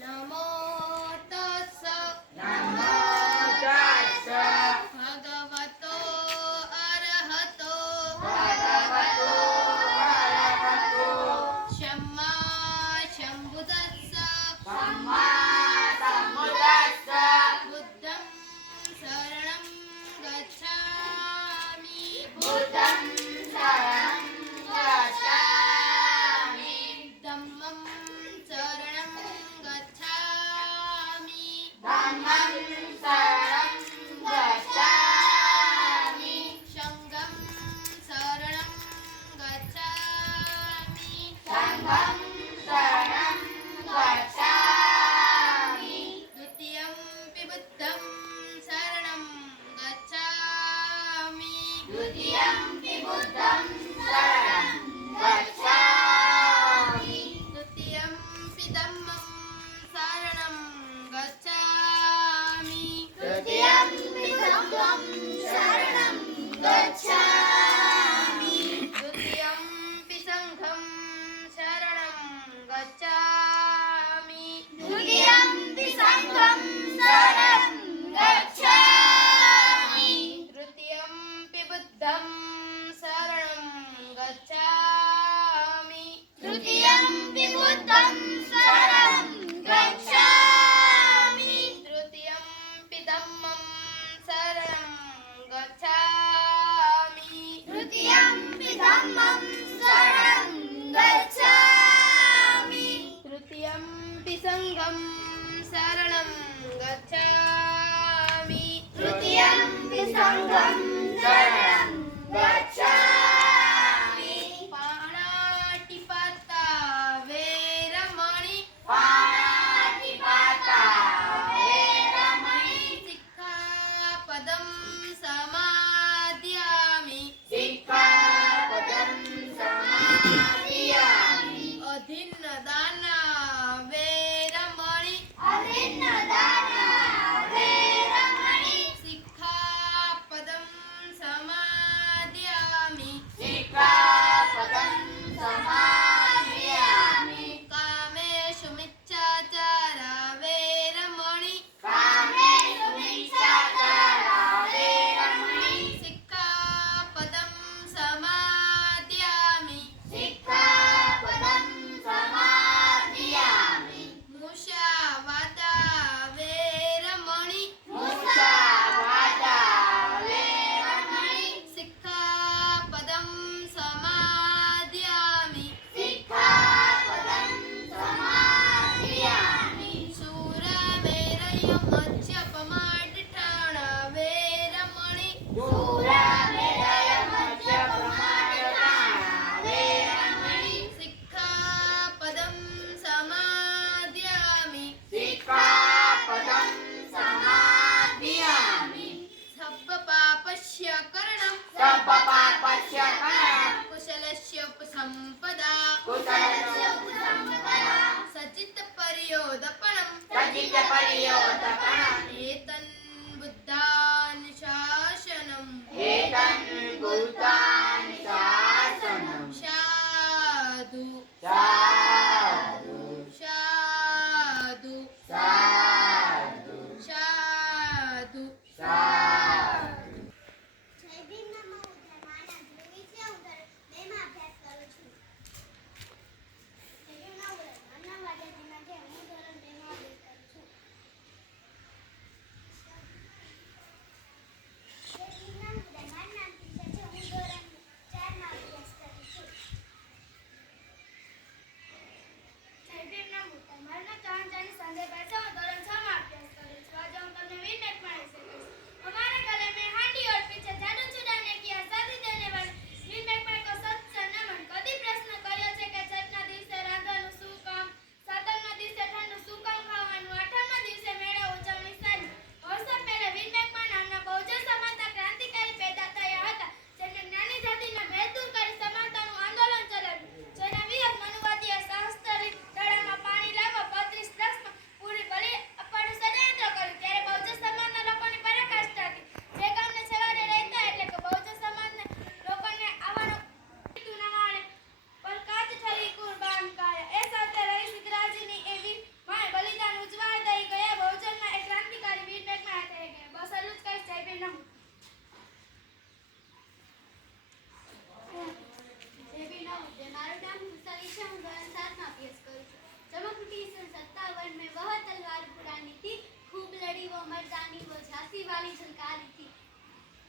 નમો તસ્સ નમો તસ્સ ભગવતો અરહતો ભગવતો અરહતો સમ્મા સંબુદ્ધસ્સ સમ્મા સંબુદ્ધસ્સ બુદ્ધં શરણં ગચ્છામિ બુદ્ધં શરણં ગચ્છામિ ધમ્મં શરણં ગચ્છામિ ધમ્મં શરણં ગચ્છામિ સંઘં શરણં ગચ્છામિ સંઘં શરણં ગચ્છામિ द्वितीयंपि बुद्धं शरणं गच्छामि द्वितीयंपि बुद्धं शरणं गच्छामि तृतीयंपि धम्मं शरणं गच्छामि तृतीयंपि धम्मं शरणं गच्छामि तृतीयंपि संघं शरणं गच्छामि द्वितीयंपि संघं शरणं गच्छामि तृतीयंपि बुद्धं शरणं गच्छामि तृतीयंपि बुद्धं शरणं गच्छामि तृतीयंपि धम्मं शरणं गच्छामि तृतीयंपि धम्मं शरणं गच्छामि तृतीयंपि संघं शरणं गच्छामि तृतीयंपि संघं शरणं गच्छामि पाणातिपाता वेरमणि पाणातिपाता वेरमणि सिक्खापदं समादयामि सिक्खापदं समादयामि अभिन्नदाना वेरमणि अभिन्नदाना वेरमणि सिक्खापदं समादयामि सिक्खापदं समादयामि कामेषु मिच्छाचारा वेरमणि कामेषु मिच्छाचारा वेरमणि सिक्खापदं समादयामि सिक्खापदं समादयामि मुषावादा वेरमणि मुषावादा वेरमणि सिक्खापदं समादयामि सिक्खापदं समादयामि शूरमेरयमध्यपमाटिठाण वेरमणि शूरमेरयमध्यप्रमाणदाना वेरमणि सिक्खापदं समादयामि सिक्खापदं समादयामि सब्बपापस्य करणं सर्वपापस्य करणं कुशलस्य उपसम्पदा कुशलस्य उपसम्पदा सचित्तपर्योदपणं सचित्तपर्योदपणम् एतन् बुद्धानुशासनम् एतन् बुद्धानुशासनं साधु साधु साधु साधु साधु साधु જય ભીમના મહોદય મારા ધ્રુવી છે હું બેમાં અભ્યાસ કરું છું જય ભીમના મહોદય નાના વાદ્યાજીમાં કે હું ધોરણ બેમાં અભ્યાસ કરું છું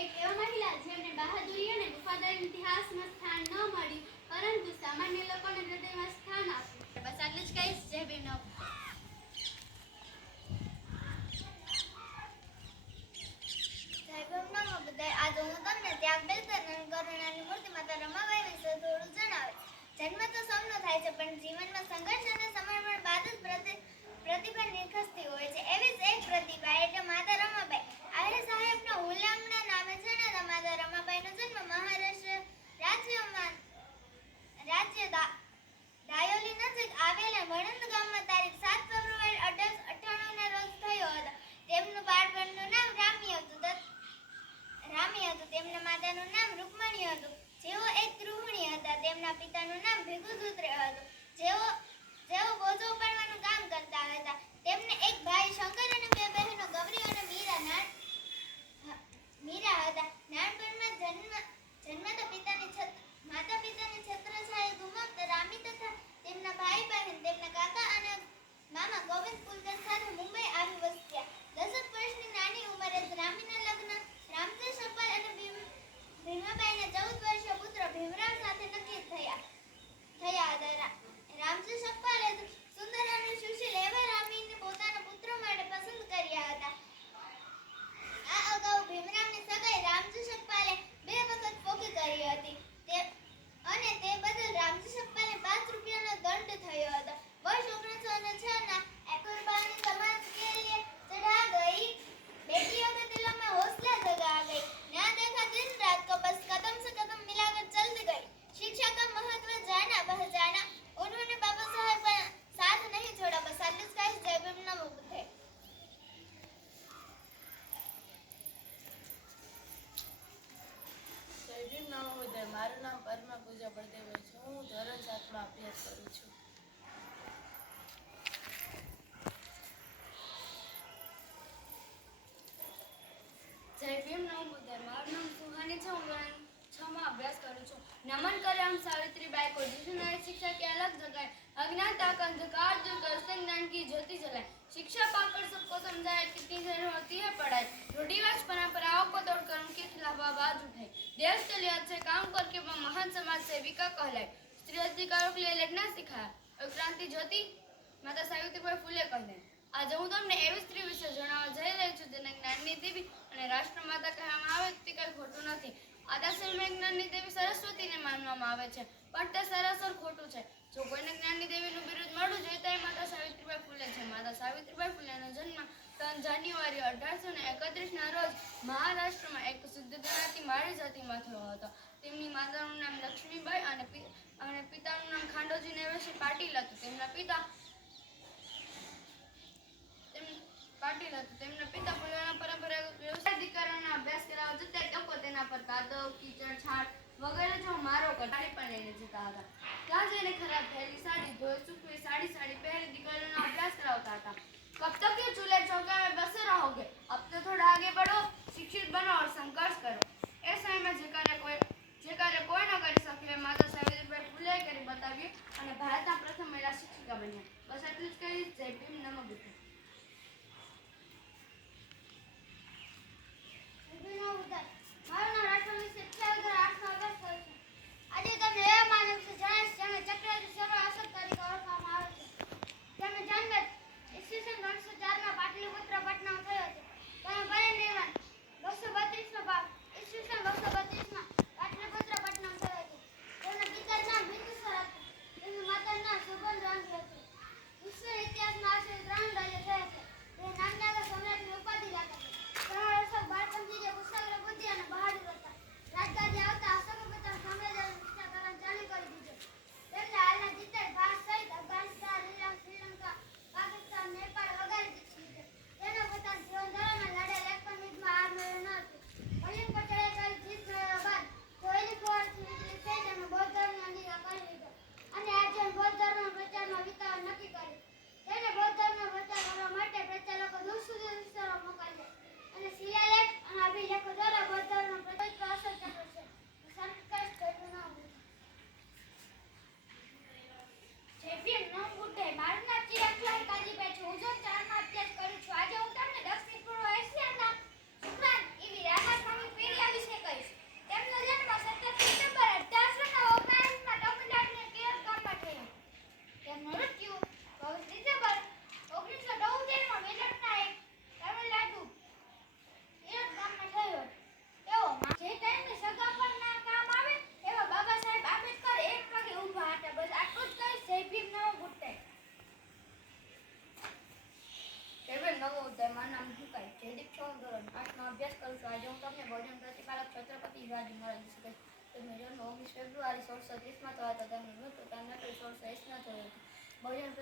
એક એવા મહિલા જેમને બહાદુરી અને વફાદારીના ઇતિહાસમાં સ્થાન ન મળ્યું, પરંતુ સામાન્ય લોકોના હૃદયમાં સ્થાન આપ્યું. બસ આટલું જ કહીશ. જય ભીમ. આજે હું તમને ત્યાગ બેલકર અને કરુણાની મૂર્તિ માતા રમાબાઈ વિશે થોડું જણાવીશ. જન્મ તો સૌનો થાય છે, પણ જીવનમાં સંઘર્ષ અને સમર્પણ બાદ જ પ્રતિભા નિખસતી હોય છે. એવી જ એક પ્રતિભા એટલે માતા રમાબાઈ. આહિર સાહેબના હુલામણા નામે જણાતા માતા રમાબાઈનો જન્મ મહારાષ્ટ્ર રાજ્ય દાયોલી નજીક આવેલા વણંદ ગામમાં તારીખ 7 ફેબ્રુઆરી 1898ના રોજ થયો હતો. તેમનું બાળપણનું નામ રામી હતું. તેમના માતાનું નામ રૂકમણી હતું, જેઓ એક ગૃહિણી હતા. તેમના પિતાનું નામ ભીખુસૂત્ર હતું, જેઓ બોજો ઉપાડવાનું કામ કરતા હતા. તેમને એક ભાઈ શંકર અને 2 બહેનો ગૌરી અને મીરા હતા. નાનપણમાં જન્મતા માતા પિતાની છત્રછાયા ગુમાવતા રામી તથા તેમના ભાઈ બહેન તેમના કાકા અને મામા ગોવિંદ કુલકર્ણી સાથે મુંબઈ આવી વસ્યા. 10 વર્ષની નાની ઉંમરે જ રામીના લગ્ન રામજી સપલ અને ભીમાબાઈના 14 વર્ષીય પુત્ર ભીમરાવ સાથે નક્કી થયા હતા. રામજી સપલે સુંદર અને સુશીલ એવા રામીને પોતાના પુત્ર માટે પસંદ કર્યા હતા. આ અગાઉ ભીમરાવની સગાઈ રામજી સપલે 2 વખત ફોકી કરી હતી અને તે બદલ રામજી સપલે 5 રૂપિયાનો દંડ થયો હતો. વર્ષ 1906 એકરબાની સમાજ के लिए चढ़ा गई, बेटियों के दिलों में हौसला जगा गई, ना देखा दिन रात को बस कदम से कदम मिलाकर चलती गई. शिक्षा का महत्व जाना पहचाना, उन्होंने बाबा साहेब का साथ नहीं छोड़ा. बस आटલું જ કહીશ. જય ભીમ. નમો બુદ્ધાય. જય ભીમ. નમો બુદ્ધાય. મારું નામ પરમા પૂજા બળદેવ છે. હું ધોરણ 7માં અભ્યાસ કરું છું. જય ભીમ. નમો બુદ્ધાય. મારું નામ સુહાની છે. હું ધોરણ 6માં અભ્યાસ કરું છું. नमन करें हम सावित्रीबाई को, जिसने शिक्षा की अलग जगाए, अज्ञानता का अंधकार दूर कर सत्य ज्ञान की ज्योति जलाए. शिक्षा पाकर सबको समझाए कितनी जरूर होती है पढ़ाई. रूढ़िवादी परंपराओं को तोड़कर उनके खिलाफ आवाज उठाई. देश के लिए अच्छे काम करके वो महान समाज सेविका कहलाए. स्त्री अधिकारों के लिए लड़ना सिखाया और क्रांति ज्योति माता सावित्रीबाई फूले कहलाए. આજે હું તમને એવી સ્ત્રી વિશે જણાવવા જઈ રહી છું જેને જ્ઞાનની દેવી અને રાષ્ટ્રમાતા કહેવામાં આવે તે કંઈ ખોટું નથી. આદર્શમાં જ્ઞાનની દેવી સરસ્વતીને માનવામાં આવે છે, પણ તે સરાસર ખોટું છે. જો કોઈને જ્ઞાનની દેવીનું બિરુદ મળવું જોઈએ તો એ માતા સાવિત્રીબાઈ ફૂલે છે. માતા સાવિત્રીબાઈ ફૂલેનો જન્મ 3 જાન્યુઆરી 1831ના રોજ મહારાષ્ટ્રમાં એક શુદ્ધ ગણાતી માળી જાતિમાં થયો હતો. તેમની માતાનું નામ લક્ષ્મીબાઈ અને પિતાનું નામ ખાંડોજી નેવેશી પાટીલ હતું. તેમના પિતા પોતાના પરંપરાગત વ્યવસાય દીકરાનો અભ્યાસ કરાવવા જતા લોકો તેના પર કાદવ, કીચડ, છાટ વગેરે જો મારો કરતાડી પણ લઈને જતા હતા. ત્યાં જઈને ખરાબ થયેલી સાડી ધોઈ સૂકવી સાડી પહેરી દીકરીઓનો અભ્યાસ કરાવતા હતા. कब तक ये चूल्हे चौके में बसे रहोगे? अब तो थोड़ा आगे बढ़ो, शिक्षित बनो और संघर्ष करो. એ સમયમાં જે કાર્ય કોઈ ન કરી શકે માતા સાવિત્રીબાઈ ફૂલે કરી બતાવ્યું અને ભારતના પ્રથમ મહિલા શિક્ષિકા બન્યા. બસ એટલું જ કહીશ. જય ભીમ. નમો બુદ્ધાય. મારું નામ રાઠોડ છે. 2008માં અભ્યાસ કરું છું. આજે તમને એવા માનવ વિશે જણાવીશ જેને ચક્રવર્તી સર્વ અશોક તરીકે ઓળખવામાં આવે છે. તેમનો જન્મ ઈસવીસન 1904માં પાટલીપુત્ર પટનામાં થયો છે. તેનું પરિનિર્વાણ 232નો ભાગ ઈસવીસન 232માં પાટલીપુત્ર પટનામાં થયો છે. તેમના પિતાનું નામ બિંદુસર હતું. તેમની માતાનું નામ સુગંધરાણી હતું. વિશ્વ ઇતિહાસમાં આશરે 3 રાજ્ય થયા છે. તે નામદાર સમ્રાટની ઉપાધિ રાખે છે. તેના અશોક બાળપણથી જે કુશાગ્ર બુદ્ધિ અને બહાદુર હતા. રાજગાદી આવતા અશોકે પોતાનું સામ્રાજ્યનો વિસ્તાર કરવાનું ચાલુ કરી દીધું. તેમને હાલના જીતેલ ભારત સહિત અફઘાનિસ્તાન, ઈરાન, શ્રીલંકા, પાકિસ્તાન, નેપાળ વગેરે જીતી લીધે. તેને પોતાના જીવન દરમિયાન લડેલ એક પણ યુદ્ધમાં હાર મેળવી ન હતી. કલિંગ પર ચડાઈ કરી જીત મેળવ્યા બાદ કોઈલી ફોર્સની વિજય થઈ તેમણે બૌદ્ધ ધર્મનો અંગીકાર કરી લીધો અને આજીવન બૌદ્ધ ધર્મના પ્રચારમાં વિતાવવાનું નક્કી કર્યું. તેને બૌદ્ધ ધર્મનો પ્રચાર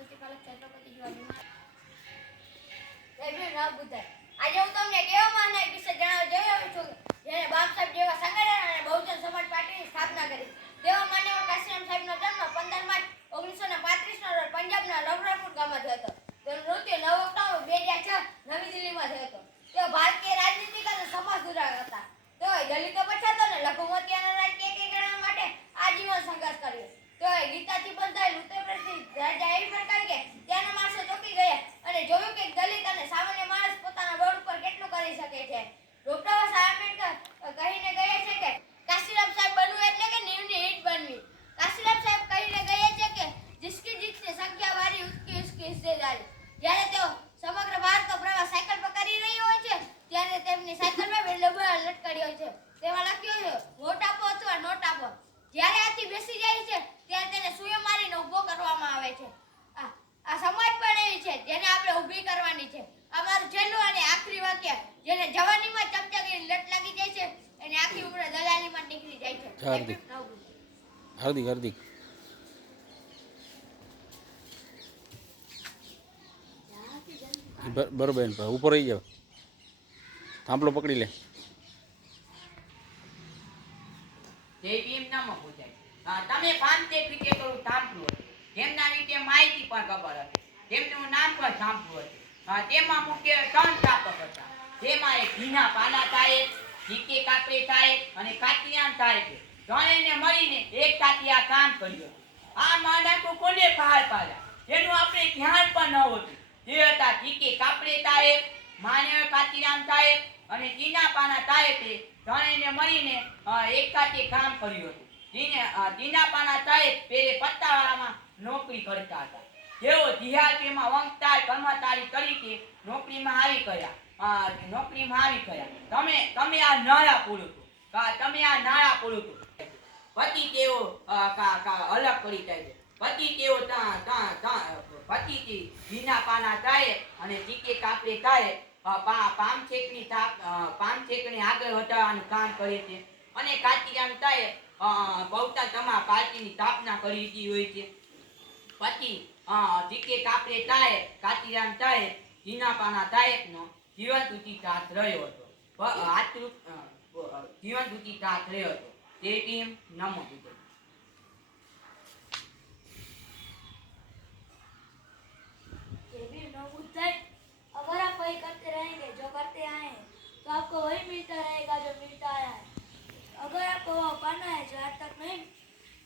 આવતીકાલે છત્રપતિ જેવા બીમાર જય ભીમ નવ બુદ્ધાય. આજે હું તમને કેવા મહાનાયક વિશે જણાવવા જઈ છું જેણે બાપ સાહેબ જેવા સંગઠન અને બહુજન સમાજ પાર્ટીની સ્થાપના કરી. તેવા માન્યવર કાશીરામ સાહેબનો જન્મ 15 માર્ચ 1935 રોજ પંજાબના લવરાપુર ગામમાં થયો હતો. તેનું મૃત્યુ 9 ઓક્ટોબર 2006 નવી દિલ્હીમાં થયો હતો. તેઓ ભારતીય રાજનીતિક અને સમાજ સુધારક હતા. તેઓએ દલિતો, પછાતો અને લઘુમતીઓના રાજકીય એકીકરણ માટે આજીવન સંઘર્ષ કર્યો. તેઓએ ગીતાથી બંધાયેલ ઉત્તર પ્રદેશ રાજા એવી ફટકારી કે ત્યાંના માણસો ચોંકી ગયા અને જોયું કે દલિત અને સામાન્ય માણસ પોતાના બળ ઉપર કેટલું કરી શકે છે. ડોક્ટર આંબેડકર કહીને ગયા છે કે કાશીરામ સાહેબ બનવું એટલે કે નીવની ઈંટ બનવી. કાશીરામ સાહેબ કહીને ગયા છે કે જિસકી જીતની સંખ્યા વારી ઉસકી હિસ્સેદારી. જ્યારે તેઓ સમગ્ર ભારતનો પ્રવાસ સાયકલ પર કરી રહ્યો હોય છે ત્યારે તેમની સાયકલમાં બે ડબ્બા લટકાડી હોય છે. તેમાં લખ્યું છે વોટ આપો અથવા નોટ આપો. જ્યારે હાથી બેસી જાય છે ત્યારે તેને સૂયો મારીને ઊભો કરવામાં આવે છે. આ સમાજ પણ એવી છે જેને આપણે ઊભી કરવાની છે. અમારું છેલ્લું અને આખરી વાક્ય જેને જવાનીમાં ચમચાગીરી લટ લાગી જાય છે અને આખી ઉંમર દલાલીમાં નીકળી જાય છે. હાર્દિક હાર્દિક બરોબર ઉપર રહી જાવ, થાંભલો પકડી લે. જય ભીમ નમો બુદ્ધાય. તમે 5 ક્રિકેટરો સાંભળ્યું હતું. તેમના વિશે માહિતી પણ ખબર હતી. તેમનું નામ પણ સાંભળ્યું હતું. તેમાં મુખ્ય 3 સ્થાપક હતા. જેમાં એક ભીના પાલા સાહેબ, જીકે કાપરે સાહેબ અને કાતિયાન સાહેબ ત્રણેયને મળીને એક સાથે આ કામ કર્યું. આ માળખું કોને બહાર પાડ્યા જેનું આપણે ધ્યાન પણ ન હતું. તે હતા જીકે કાપરે સાહેબ, માનવ કાતિરામ સાહેબ અને જીનાપાના સાહેબે ત્રણેયને મળીને એક સાથે કામ કર્યું હતું. જીનાપાના સાહેબ પેલે પત્તાવાળામાં નોકરી કરતા હતા. તેઓ જીઆરપીમાં વંશતાર કર્મચારી તરીકે નોકરીમાં આવી ગયા. તમે આ નાળા પુરુષો પછી તેઓ અલગ કરી જાય. પછી તેઓ પછી જીનાપાના સાહેબ અને જીકે કાપરે સાહેબ પામચેકને આગળ વધારવાનું કામ કરે છે અને કાતિરામ સાહેબ બહુતા તમા પાર્ટીની સ્થાપના કરી હતી હોય છે. પછી જીકે કાપરે સાહેબ, કાતિરામ સાહેબ, જીનાપાના સાહેબનો જીવન સુધી સાથ રહ્યો હતો. તે ટીમ નમો બુદ્ધાય. अगर आप वही करते रहेंगे जो करते आए हैं तो आपको वही मिलता रहेगा जो मिलता आया है. अगर आपको वो करना है जो आज तक नहीं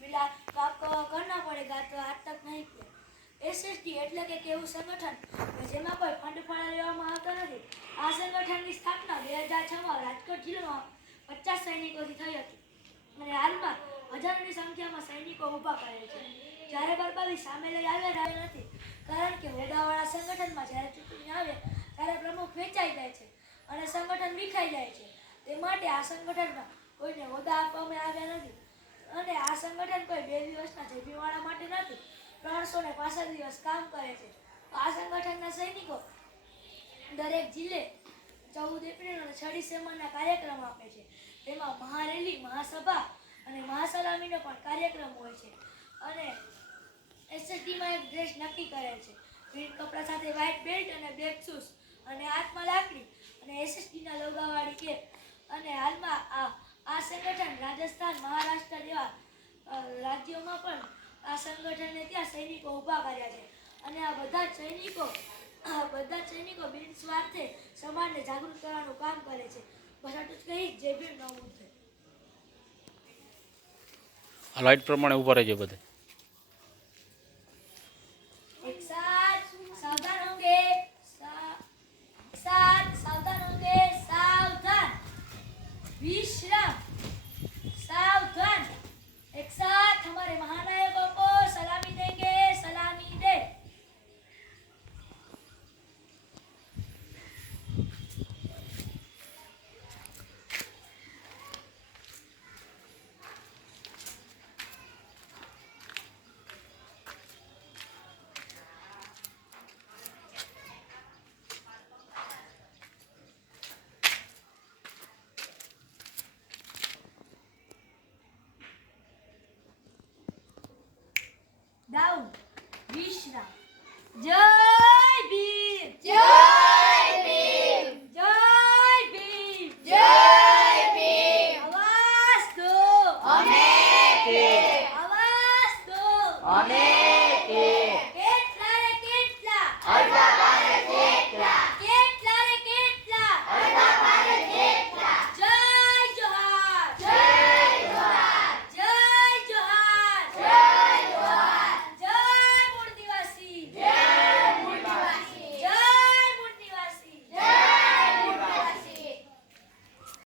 मिला तो आपको वो करना पड़ेगा जो आज तक नहीं किया. એસએસટી એટલે કે એવું સંગઠન જેમાં કોઈ ફંડ ફાળા લેવામાં આવતો નથી. આ સંગઠનની સ્થાપના 2006માં રાજકોટ જિલ્લામાં 50 સૈનિકોથી થઈ હતી અને હાલમાં હજારોની સંખ્યામાં સૈનિકો ઊભા કરેલ છે. જ્યારે બરબાદી સામે લઈ આવ્યા નથી કારણ કે હોદ્દાવાળા સંગઠનમાં જ્યારે ચૂંટણી આવે ત્યારે પ્રમુખ વેચાઈ જાય છે અને સંગઠન વિખાઈ જાય છે. તે માટે આ સંગઠનમાં કોઈને હોદ્દા આપવામાં આવ્યા નથી અને આ સંગઠન કોઈ 2 દિવસના જયભીમવાળા માટે નથી, 365 દિવસ કામ કરે છે. આ સંગઠનના સૈનિકો દરેક જિલ્લે 14 એપ્રિલ અને 6 ડિસેમ્બરના કાર્યક્રમ આપે છે. તેમાં મહારેલી, મહાસભા અને મહાસલામીનો પણ કાર્યક્રમ હોય છે અને એસએસટીમાં એક ડ્રેસ નક્કી કરેલ છે. ગ્રીન કપડા સાથે વ્હાઇટ બેલ્ટ અને બ્લેક શૂઝ અને હાથમાં લાકડી અને એસએસટીના લોગાવાળી કેપ. અને હાલમાં આ સંગઠન રાજસ્થાન, મહારાષ્ટ્ર જેવા રાજ્યોમાં પણ આ સંગઠને ત્યાં સૈનિકો ઊભા કર્યા છે અને આ બધા જ સૈનિકો બિન સ્વાર્થે સમાજને જાગૃત કરવાનું કામ કરે છે. બસ આટલું જ કહી જય ભીમ નમો બુદ્ધાય. આ લાઈટ પ્રમાણે ઊભા રહેજો બધે. एक साथ सावधान होंगे, सावधान होंगे, सावधान, विश्राम, सावधान. एक साथ हमारे महानायकों को सलामी देंगे, सलामी दे. જય